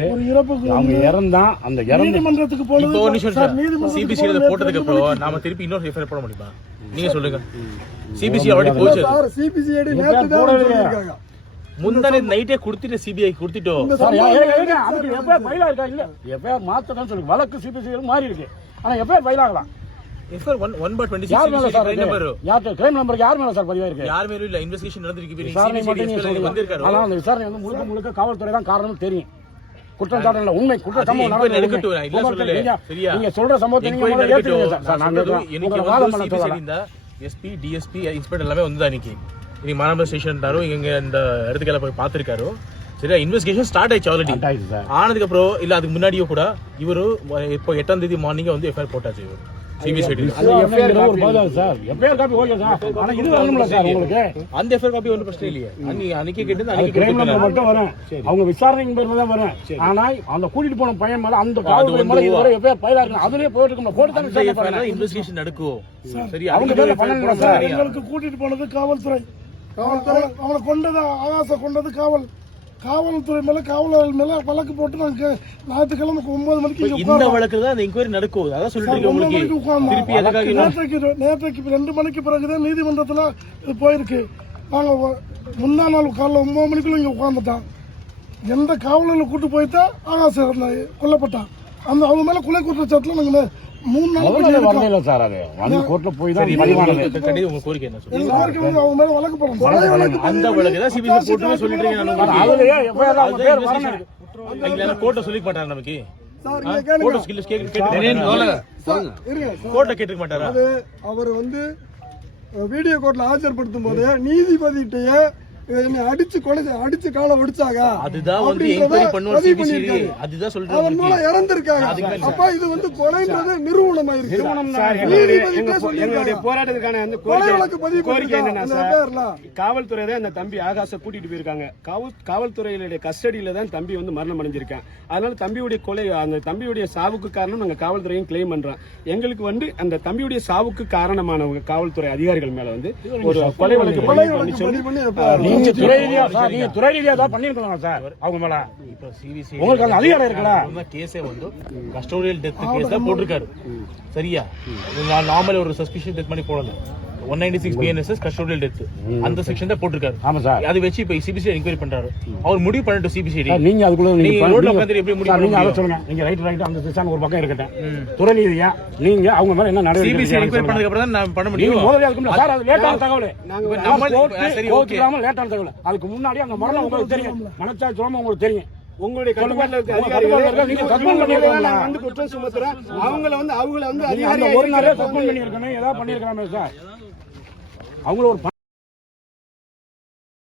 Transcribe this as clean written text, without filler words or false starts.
அவங்க இறந்தான் அந்த நீதிமன்றத்துக்கு போனது சிபிசிஐ போட்டதுக்கு அப்புறம் நாம திருப்பி இன்னொரு எஃப்ஐஆர் போட முடியுமா? நீங்க சொல்லுங்க. சிபிசிஐ ஆல்ரெடி போச்சு. சிபிசிஐ நேத்து தான் சொல்லிருக்காங்க. முந்தானே நைட்டே கொடுத்துட்டு சிபிஐ கொடுத்துட்டோம். அதுக்கு எஃப்ஐஆர் ஃபைல் ஆயிருக்கா? இல்ல எஃப்ஐஆர் மாத்ததான் சொல்லு. வழக்கு சிபிசிஐ மாறி இருக்கு. ஆனா எஃப்ஐஆர் ஃபைல் ஆகலாம். எஃப்ஐஆர் 1/26 யார் மேல சார் நம்பர்? யார் கிரைம் நம்பருக்கு யார் மேல சார் பதிவா இருக்கு? யார் மேல இல்ல. இன்வெஸ்டிகேஷன் நடந்துருக்கு. விசாரணை மட்டும் நீங்க சொல்லுங்க. வந்திருக்காரு. ஆனா அந்த விசாரணை வந்து முழுக்க காவல்துறை தான் காரணம் தெரியும். குற்றம் சாட்டல இல்ல, உண்மை குற்ற சம்பவம் நடக்கட்டும். இல்ல சொல்லல. சரியா? நீங்க சொல்ற சம்பவத்தை நீங்க முதல்ல ஏத்துக்கங்க சார். நான் இன்னைக்கு வாதம் பண்ண சொல்றேன். இந்த எஸ்பி டிஎஸ்பி இன்ஸ்பெக்டர் எல்லாமே வந்து இன்னைக்கு மானம்பலம் ஸ்டேஷன்டாரோ இங்க இந்த இடத்துக்கு போய் பாத்துருக்காரு. சரியா? இன்வெஸ்டிகேஷன் ஸ்டார்ட் ஆயிடுச்சு ஆல்ரெடி. ஆனதுக்கு அப்புறம் இல்ல அதுக்கு முன்னாடியோ கூட இவரு இப்போ 8ஆம் தேதி மார்னிங் வந்து எஃப்ஐஆர் போட்டாச்சு. அந்த எஃப்ஐஆர் காப்பி ஒன்றும் பிரச்சனை இல்லையே. அன்னைக்கு கேட்டு மட்டும் வரேன். அவங்க விசாரணைக்கு பேர்ல தான் வரேன். ஆனா அந்த கூட்டிட்டு போன பையன் மேல அந்த காவல்துறை மேல இதுவரை எஃப்ஐஆர் ஃபைல் ஆயிருக்கு. அதுலயே போயிட்டு இருக்கோம். போட்டு தான் இன்வெஸ்டிகேஷன் நடக்கும். சரியா? அவங்க பேர்ல பண்ணல சார். எங்களுக்கு கூட்டிட்டு போனது காவல்துறை. அவனை கொண்டது ஆகாச கொண்டது காவல்துறை மேல காவலர்கள் மேல வழக்கு போட்டு நாங்க ஞாயிற்றுக்கிழமை 9 மணிக்கு இந்த வழக்குல தான் அந்த என்கொயரி நடக்கும். அதான் சொல்லிட்டு நேற்றைக்கு 2 மணிக்கு பிறகுதான் நீதிமன்றத்துல போயிருக்கு. நாங்க முன்னா நாள் காலைல 9 மணிக்குள்ள இங்க உட்கார்ந்துட்டான். எந்த காவலர்களை கூட்டு போயிட்டா ஆகாசம் கொல்லப்பட்டான். அந்த அவங்க மேல கொலை குற்றச்சாட்டுல நாங்க 3 நாள் வரல சார். அது வந்து கோர்ட்ல போய் தான் பதிவானது. உங்க கோரிக்கை என்ன சொல்லுங்க? அவங்க மேல வழக்கு போறோம். அந்த வழக்கு தான் சிபிசிஐ போட்டுன்னு சொல்லிட்டு இருக்கீங்க. அதுலயே எஃப்ஐஆர் அவங்க பேர் வரணும். இல்ல கோர்ட்ட சொல்லி மாட்டாங்க நமக்கு. சார் நீங்க கேளுங்க. கோர்ட் ஸ்கில்ஸ் கோர்ட்ட கேட்க மாட்டாரா? அது அவர் வந்து வீடியோ கோர்ட்ல ஆஜர்படுத்தும் போது நீதிபதிகிட்டயே அடிச்சு காலை ஒடிச்சாங்க. அதுதான் வந்து என்கொயரி பண்ணுவாங்க சிபிசிஐ. அதுதான் சொல்றேன். அவன் மூலம் இறந்திருக்காங்க. அப்ப இது வந்து கொலைன்றது நிரூபணமா இருக்கு. எங்களுடைய போராட்டத்துக்கான அந்த கோரிக்கை என்னன்னா சார், காவல்துறை தான் அந்த தம்பி ஆகாச கூட்டிட்டு போயிருக்காங்க. காவல்துறையினுடைய கஸ்டடியில தான் தம்பி வந்து மரணம் அடைஞ்சிருக்கான். அதனால தம்பியுடைய கொலை, அந்த தம்பியுடைய சாவுக்கு காரணம் நாங்க காவல்துறையும் கிளைம் பண்றோம். எங்களுக்கு வந்து அந்த தம்பியுடைய சாவுக்கு காரணமானவங்க காவல்துறை அதிகாரிகள் மேல வந்து ஒரு கொலை வழக்கு சொல்லி துறை ரீதியா தான் பண்ணிருக்காங்க சார். அவங்க மேல இப்ப சிபிசிஐ உங்களுக்கு அந்த அதிகாரம் இருக்குடா. கேஸே வந்து கஸ்டோடியல் டெத் கேஸ் தான் போட்டிருக்காரு. சரியா? நார்மல் ஒரு சஸ்பிஷியஸ் டெத் பண்ணி போடல. 196 BNSS கஸ்டோடியல் டெத் அந்த செக்ஷன் தான் போட்டிருக்காரு. ஆமா சார். அது வச்சு இப்ப சிபிசிஐ என்கொயரி பண்றாரு. அவர் முடிவு பண்ணிட்டு சிபிசிஐ நீங்க அதுக்குள்ள நீங்க ரோட்ல உட்கார்ந்து எப்படி முடிவு நீங்க அத சொல்லுங்க. நீங்க ரைட் அந்த செக்ஷன் ஒரு பக்கம் இருக்கட்டும். துறை ரீதியா நீங்க அவங்க மேல என்ன நடவடிக்கை சிபிசிஐ என்கொயரி பண்ணதுக்கு அப்புறம் தான் நான் பண்ண முடியும். முதல்ல அதுக்கு சார் அது லேட்டான தகவல். நம்ம சரி ஓகே. லேட்டான தகவல். அதுக்கு முன்னாடி அங்க மரணம் உங்களுக்கு தெரியும். மனசாட்சி சொல்லாம உங்களுக்கு தெரியும். உங்களுடைய கட்டுப்பாட்டுல இருக்க அதிகாரிகள் நீங்க சஸ்பெண்ட் பண்ணிருக்கீங்க. வந்து குற்றம் சுமத்துறேன். அவங்கள வந்து அதிகாரி ஒரு நாளே சஸ்பெண்ட் பண்ணிருக்கணும். ஏதாவது பண்ணிருக்கலாமே சார். அவங்கள ஒரு